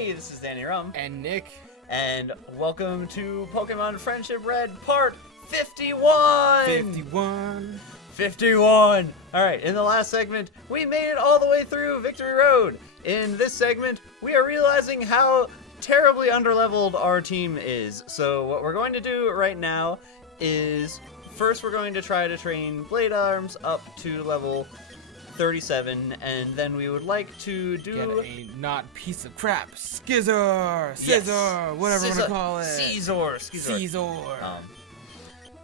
Hey, this is Danny Rum. And Nick. And welcome to Pokemon Friendship Red Part 51! 51! Alright, in the last segment, we made it all the way through Victory Road. In this segment, we are realizing how terribly underleveled our team is. So what we're going to do right now is, first we're going to try to train Blade Arms up to level 37, and then we would like to do... Get a not piece of crap. Scizor! Whatever you want to call it. Caesar.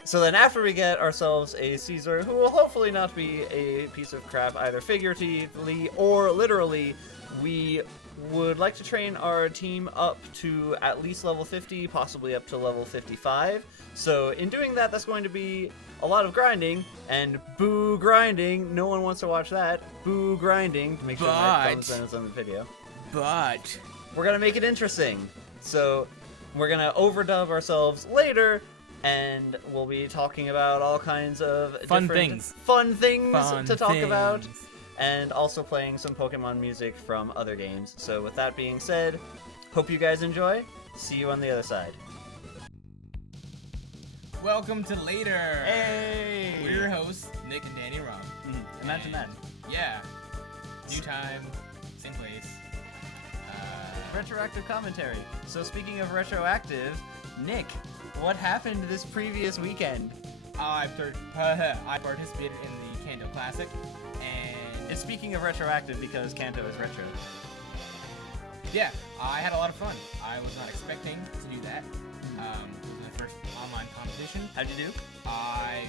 So then after we get ourselves a Caesar, who will hopefully not be a piece of crap either figuratively or literally, we would like to train our team up to at least level 50, possibly up to level 55. So in doing that, that's going to be a lot of grinding, and boo grinding. No one wants to watch that. Boo grinding, to make sure that comes on the video. But we're going to make it interesting. So we're going to overdub ourselves later, and we'll be talking about all kinds of fun things to talk about, and also playing some Pokemon music from other games. So with that being said, hope you guys enjoy. See you on the other side. Welcome to Later. Hey! We're your hosts, Nick and Danny Rum. Imagine that. Yeah. New time, same place. Retroactive commentary. So speaking of retroactive, Nick, what happened this previous weekend? I participated in the Kanto Classic, and... It's speaking of retroactive because Kanto is retro. Yeah, I had a lot of fun. I was not expecting to do that. It was my first online competition. How'd you do? I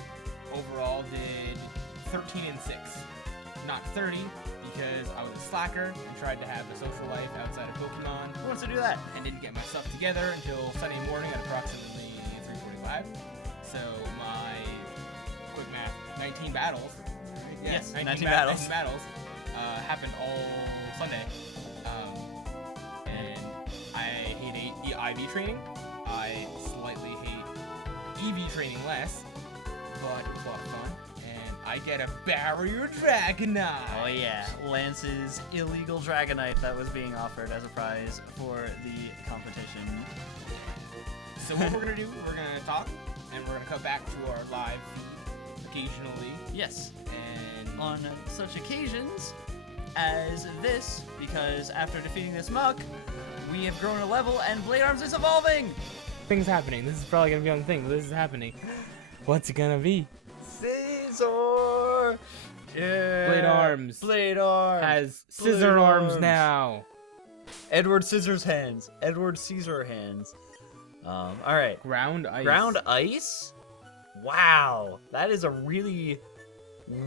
overall did 13 and 6. Not 30, because I was a slacker and tried to have a social life outside of Pokemon. Who wants to do that? And didn't get my stuff together until Sunday morning at approximately 3:45. So my quick math, 19 battles. Right? Yeah, yes, 19 battles. 19 battles happened all Sunday. And I hate IV training. I slightly hate EV training less, but it was a lot of fun. And I get a Barrier Dragonite. Oh yeah, Lance's illegal Dragonite that was being offered as a prize for the competition. So what we're gonna do, we're gonna talk, and we're gonna cut back to our live feed occasionally. Yes. And on such occasions as this, because after defeating this muck, we have grown a level and Blade Arms is evolving! Things happening. This is probably gonna be on the thing, but this is happening. What's it gonna be? Caesar! Yeah! Blade Arms. Blade Arms! Has scissor arms now. Edward Scissors hands. Edward Caesar hands. Alright. Ground ice. Ground ice? Wow. That is a really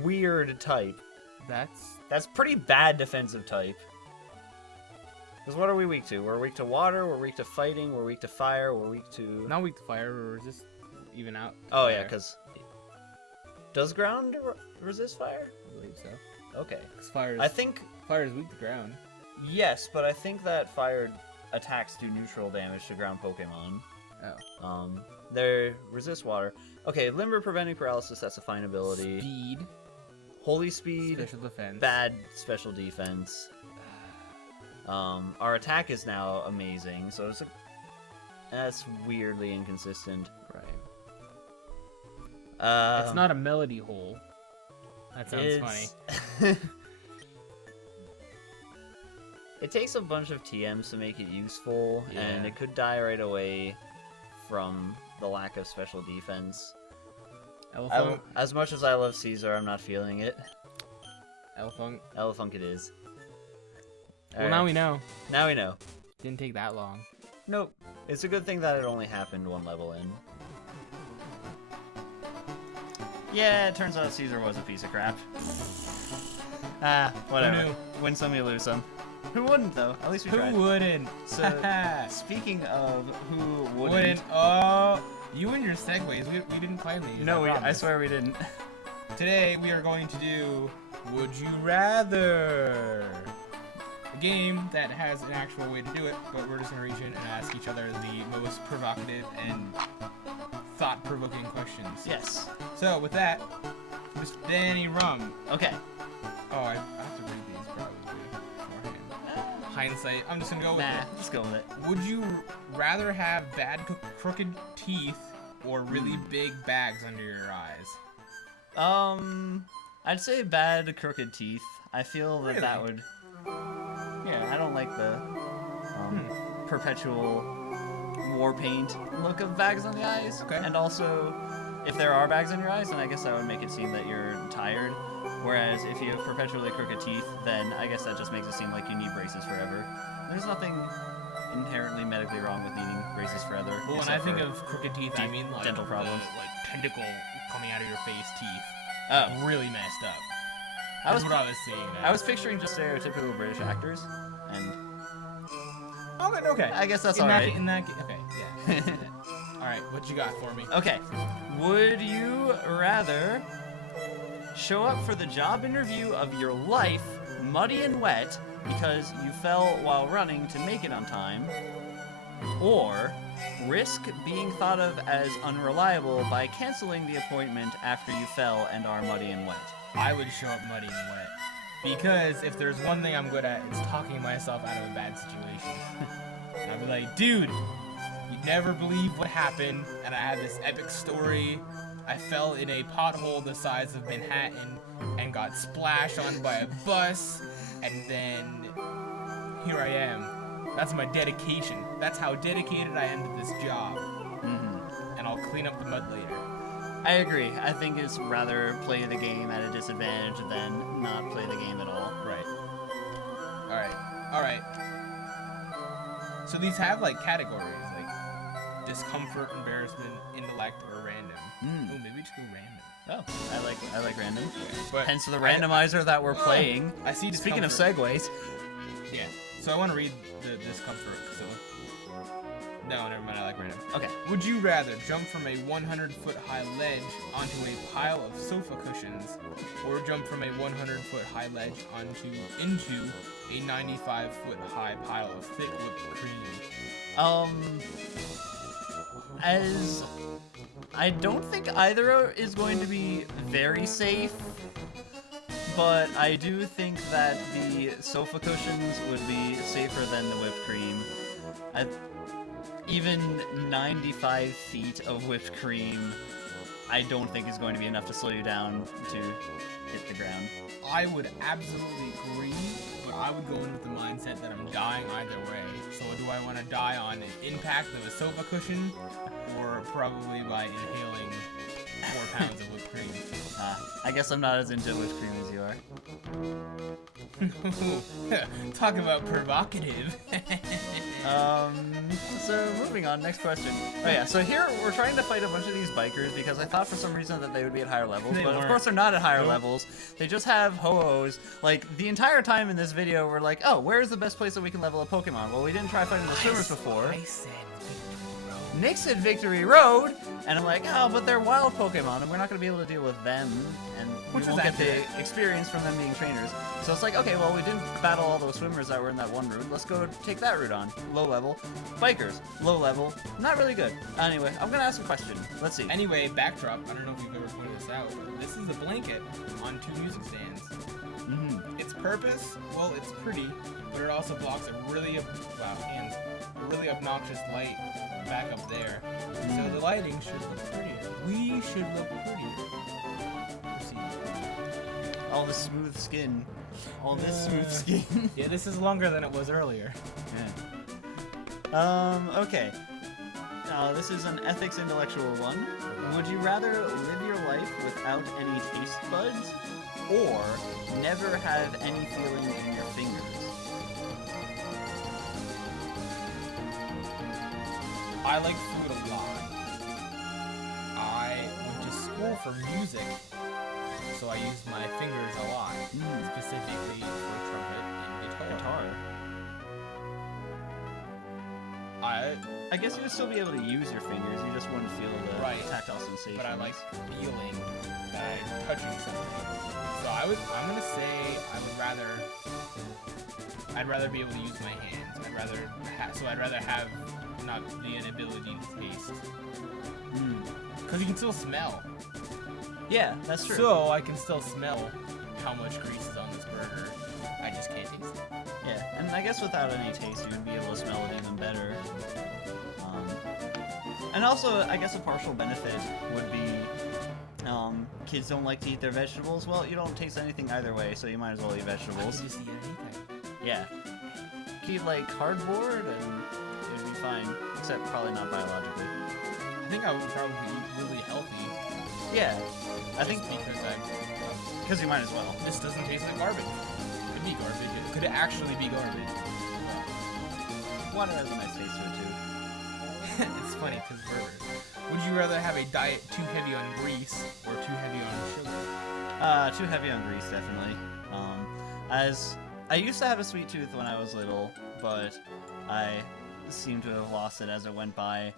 weird type. That's pretty bad defensive type. Because what are we weak to? We're weak to water, we're weak to fighting, we're weak to fire, we're weak to... Not weak to fire, we're just even out. Oh yeah, because... Does ground resist fire? I believe so. Okay. Because fire is... I think... Fire is weak to ground. Yes, but I think that fire attacks do neutral damage to ground Pokemon. Oh. They resist water. Okay, Limber preventing paralysis, that's a fine ability. Speed. Holy speed. Special defense. Bad special defense. Our attack is now amazing, so that's weirdly inconsistent. Right. It's not a melody hole. That sounds funny. It takes a bunch of TMs to make it useful, and it could die right away from the lack of special defense. As much as I love Caesar, I'm not feeling it. Elefunk it is. Well, now we know. Now we know. Didn't take that long. Nope. It's a good thing that it only happened one level in. Yeah, it turns out Caesar was a piece of crap. Whatever. Who knew? Win some, you lose some. Who wouldn't, though? At least we tried. Who wouldn't? So, speaking of who wouldn't... Wouldn't. Oh, you and your segues. We didn't plan these. No, I swear we didn't. Today, we are going to do Would You Rather? A game that has an actual way to do it, but we're just going to reach in and ask each other the most provocative and thought-provoking questions. Yes. So, with that, Mr. Danny Rum. Okay. Oh, I have to read these probably beforehand. hindsight, I'm just gonna go with Nah, it. just go with it. Would you rather have bad crooked teeth or really big bags under your eyes? I'd say bad crooked teeth. I feel that that Really? would. Yeah, I don't like the perpetual war paint look of bags on the eyes. Okay. And also, if there are bags on your eyes, then I guess that would make it seem that you're tired. Whereas if you have perpetually crooked teeth, then I guess that just makes it seem like you need braces forever. There's nothing inherently medically wrong with needing braces forever. Well, when I think of crooked teeth, I mean like dental problems. the, like tentacle coming out of your face teeth. Oh. Really messed up. I was That's what I was seeing. I was picturing just stereotypical British actors, and okay. I guess that's in alright. In that, okay, yeah. All right, what you got for me? Okay, would you rather show up for the job interview of your life muddy and wet because you fell while running to make it on time, or risk being thought of as unreliable by canceling the appointment after you fell and are muddy and wet? I would show up muddy and wet. Because if there's one thing I'm good at, it's talking myself out of a bad situation. And I'd be like, dude, you'd never believe what happened, and I had this epic story. I fell in a pothole the size of Manhattan and got splashed on by a bus, and then here I am. That's my dedication. That's how dedicated I am to this job. And I'll clean up the mud later. I agree. I think it's rather play the game at a disadvantage than not play the game at all. Right. Alright. So these have like categories, like discomfort, embarrassment, intellect, or random. Oh, maybe just go random. Oh, I like random. But Hence the randomizer that we're playing. I see Speaking of discomfort. segues. Yeah. So I want to read the discomfort. So no, never mind. I like random. Okay. Would you rather jump from a 100-foot high ledge onto a pile of sofa cushions, or jump from a 100-foot high ledge into a 95-foot high pile of thick whipped cream? As I don't think either is going to be very safe, but I do think that the sofa cushions would be safer than the whipped cream. Even 95 feet of whipped cream, I don't think is going to be enough to slow you down to hit the ground. I would absolutely agree, but I would go in with the mindset that I'm dying either way. So do I want to die on an impact of a sofa cushion, or probably by inhaling 4 pounds of whipped cream? I guess I'm not as into whipped cream as you are. Talk about provocative. So moving on, next question. Oh yeah, so here we're trying to fight a bunch of these bikers because I thought for some reason that they would be at higher levels, They but of weren't. course they're not at higher levels. They just have ho-ohs. Like, the entire time in this video we're like, oh, where's the best place that we can level a Pokemon? Well, we didn't try fighting the swimmers before. I said Nick said Victory Road, and I'm like, oh, but they're wild Pokemon, and we're not going to be able to deal with them, and Which we is won't get accurate. the experience from them being trainers. So it's like, okay, well, we didn't battle all those swimmers that were in that one route. Let's go take that route on. Low level. Bikers. Low level. Not really good. Anyway, I'm going to ask a question. Let's see. Anyway, backdrop. I don't know if we've ever pointed this out, but this is a blanket on 2 music stands. Its purpose, well, it's pretty, but it also blocks a really, really obnoxious light back up there. So the lighting should look pretty. We should look pretty. Proceed. All the smooth skin. All this smooth skin. Yeah, this is longer than it was earlier. Yeah. Okay. This is an ethics intellectual one. Would you rather live your life without any taste buds, or never have any feeling in your fingers? I like food a lot. I went to school for music, so I use my fingers a lot, specifically for trumpet and guitar. I guess you would still be able to use your fingers, you just wouldn't feel the tactile sensation. But I like feeling that I'm touching something. So I'm gonna say I'd rather be able to use my hands. I'd rather have not the inability to taste. Because you can still smell. Yeah, that's true. So I can still smell how much grease is on this burger. I just can't taste it. Yeah, and I guess without any taste, you would be able to smell it even better. And also, I guess a partial benefit would be kids don't like to eat their vegetables. Well, you don't taste anything either way, so you might as well eat vegetables. Just eat anything. Yeah. You could eat like cardboard and it would be fine, except probably not biologically. I think I would probably eat really healthy. Yeah, I think because you might as well. This doesn't taste like garbage. It could be garbage. It could actually be garbage. Water has a nice taste to it too. It's funny because burgers. Would you rather have a diet too heavy on grease or too heavy on sugar? Too heavy on grease, definitely. As I used to have a sweet tooth when I was little, but I seem to have lost it as it went by.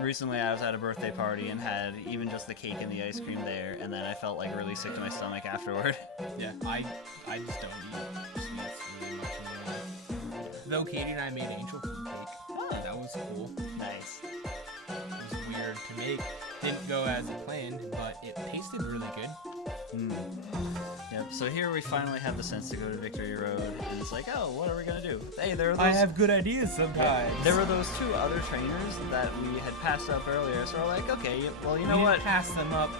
Recently I was at a birthday party and had even just the cake and the ice cream there, and then I felt like really sick to my stomach afterward. Yeah, I just don't eat sweets really much anymore. Though Katie and I made angel food cake. Oh. That was cool. Nice. It was weird to make. Didn't go as planned, but it tasted really good. Yep, so here we finally have the sense to go to Victory Road, and it's like, oh, what are we gonna do? Hey, there are those... I have good ideas sometimes. Yeah, there were those two other trainers that we had passed up earlier, so we're like, okay, well, you know what? We passed them up.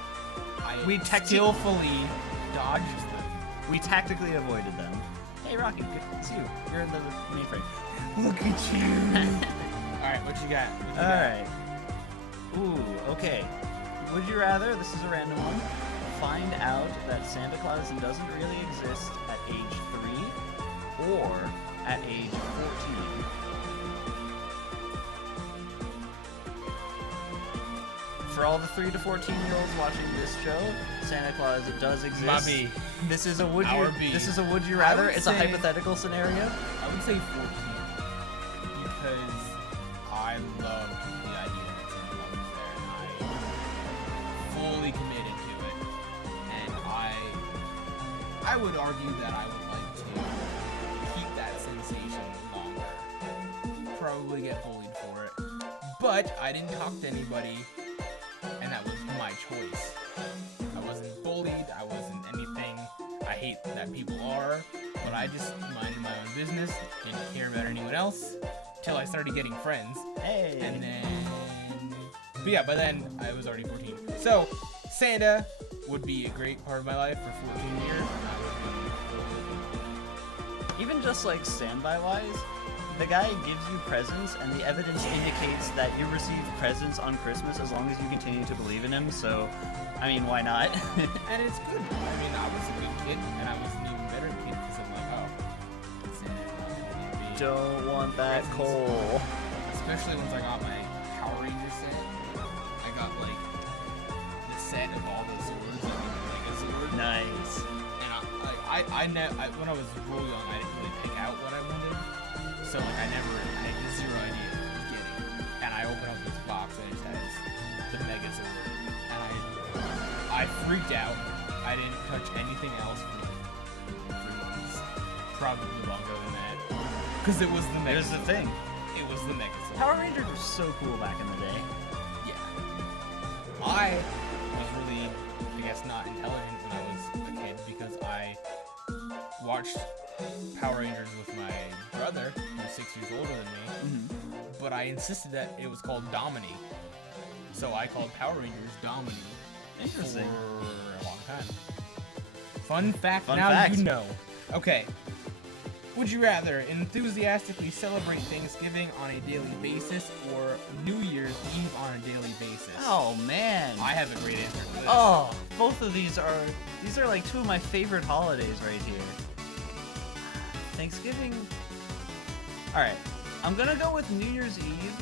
We skillfully dodged them. We tactically avoided them. Hey, Rocky, good. It's you. You're in the mainframe. Look at you. Alright, what you got? Alright. Ooh, okay. Would you rather, this is a random one, find out that Santa Claus doesn't really exist at age 3 or at age 14? For all the 3 to 14-year-olds watching this show, Santa Claus does exist. Bobby. This is a would you rather. It's a hypothetical scenario. I would say 14 because I love the idea that Santa Claus is there, and I fully committed to it. And I would argue that I would like to keep that sensation longer. Probably get bullied for it, but I didn't talk to anybody. And that was my choice. I wasn't bullied, I wasn't anything. I hate that people are, but I just minded my own business, didn't care about anyone else, till I started getting friends. Hey! And then... But yeah, by then, I was already 14. So, Santa would be a great part of my life for 14 years. Even just like standby-wise, the guy gives you presents, and the evidence indicates that you receive presents on Christmas as long as you continue to believe in him, so, I mean, why not? And it's good. I mean, I was a good kid, and I was an even better kid, because I'm like, oh, Santa, don't want that coal. Especially once I got my Power Ranger set. I got, like, the set of all the swords, like the Mega Sword. Nice. And when I was real young, I didn't really pick out what I wanted. So like I had zero idea what I was getting. And I opened up this box and it has the Mega Sword. And I freaked out. I didn't touch anything else for 3 months. Probably longer than that. Because it was the Mega Sword. Here's the thing. It was the Mega Sword. Power Rangers were so cool back in the day. Yeah. I was really, I guess, not intelligent when I was a kid because I watched Power Rangers with my brother, who's 6 years older than me, but I insisted that it was called Domini. So I called Power Rangers Domini. Interesting. For a long time. Fun fact, Fun now fact. you know. Okay. Would you rather enthusiastically celebrate Thanksgiving on a daily basis or New Year's Eve on a daily basis? Oh, man. I have a great answer to this. Oh, both of these are like two of my favorite holidays right here. Thanksgiving. Alright, I'm gonna go with New Year's Eve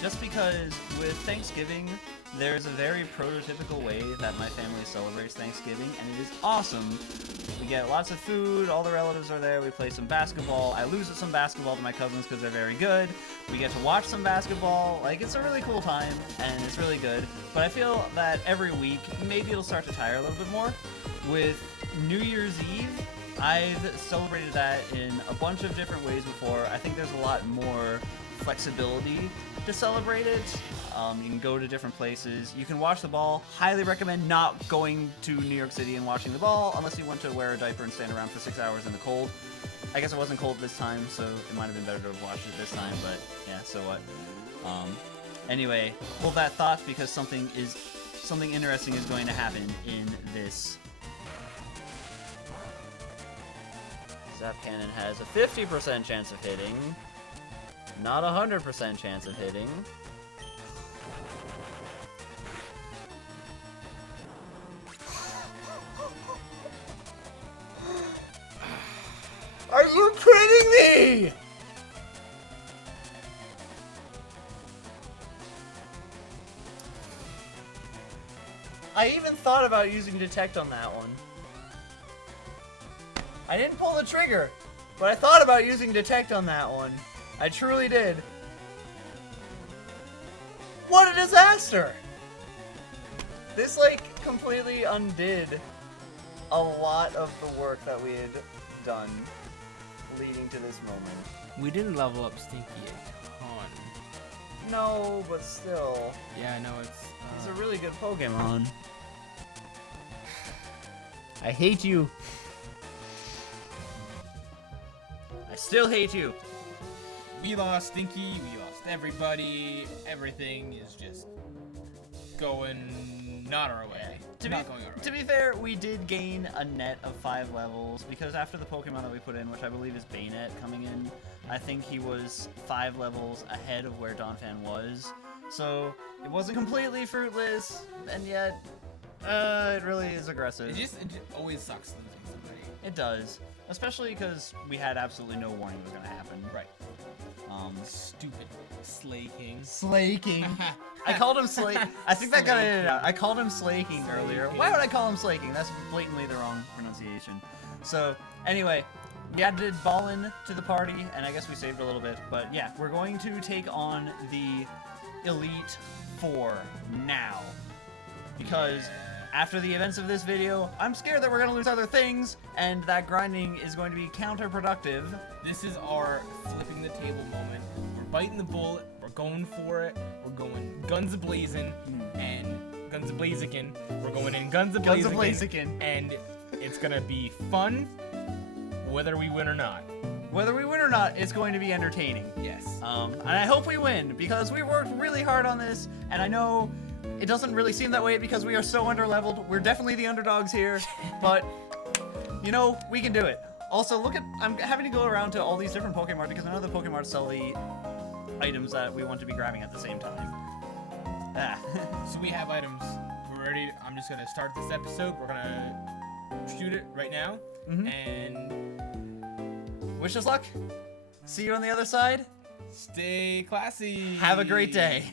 just because with Thanksgiving, there's a very prototypical way that my family celebrates Thanksgiving, and it is awesome. We get lots of food, all the relatives are there, we play some basketball. I lose at some basketball to my cousins because they're very good. We get to watch some basketball. Like, it's a really cool time, and it's really good. But I feel that every week, maybe it'll start to tire a little bit more. With New Year's Eve, I've celebrated that in a bunch of different ways before. I think there's a lot more flexibility to celebrate it. You can go to different places. You can watch the ball. Highly recommend not going to New York City and watching the ball unless you want to wear a diaper and stand around for 6 hours in the cold. I guess it wasn't cold this time, so it might have been better to have watched it this time, but yeah, so what. Anyway, hold that thought because something interesting is going to happen in this. Zap Cannon has a 50% chance of hitting, not a 100% chance of hitting. Are you kidding me? I even thought about using Detect on that one. I didn't pull the trigger, but I thought about using Detect on that one. I truly did. What a disaster! This, like, completely undid a lot of the work that we had done leading to this moment. We didn't level up Stinky a ton. No, but still. Yeah, I know it's a really good Pokemon. I hate you. I still hate you. We lost Stinky, we lost everybody. Everything is just going not our way. To be fair, we did gain a net of 5 levels because after the Pokemon that we put in, which I believe is Bayonet coming in, I think he was 5 levels ahead of where Donphan was. So it wasn't completely fruitless, and yet it really is aggressive. It just always sucks losing somebody. It does, especially because we had absolutely no warning it was going to happen. Right. Stupid Slay King. Slay King. I called him Slay. I think that got it out. I called him Slay King earlier. Why would I call him Slay King? That's blatantly the wrong pronunciation. So, anyway, we added Ballin to the party, and I guess we saved a little bit. But yeah, we're going to take on the Elite Four now. Because after the events of this video, I'm scared that we're going to lose other things, and that grinding is going to be counterproductive. This is our flipping the table moment. We're biting the bullet, we're going for it, we're going guns a-blazing, and guns a-blazikin'. We're going in guns a-blazikin', and it's going to be fun, whether we win or not. Whether we win or not, it's going to be entertaining. Yes. And I hope we win, because we worked really hard on this, and I know it doesn't really seem that way because we are so underleveled. We're definitely the underdogs here, but, you know, we can do it. Also, look at, I'm having to go around to all these different Pokemon because I know the Pokemon sell the items that we want to be grabbing at the same time. So we have items. We're ready. I'm just going to start this episode. We're going to shoot it right now. And wish us luck. See you on the other side. Stay classy. Have a great day.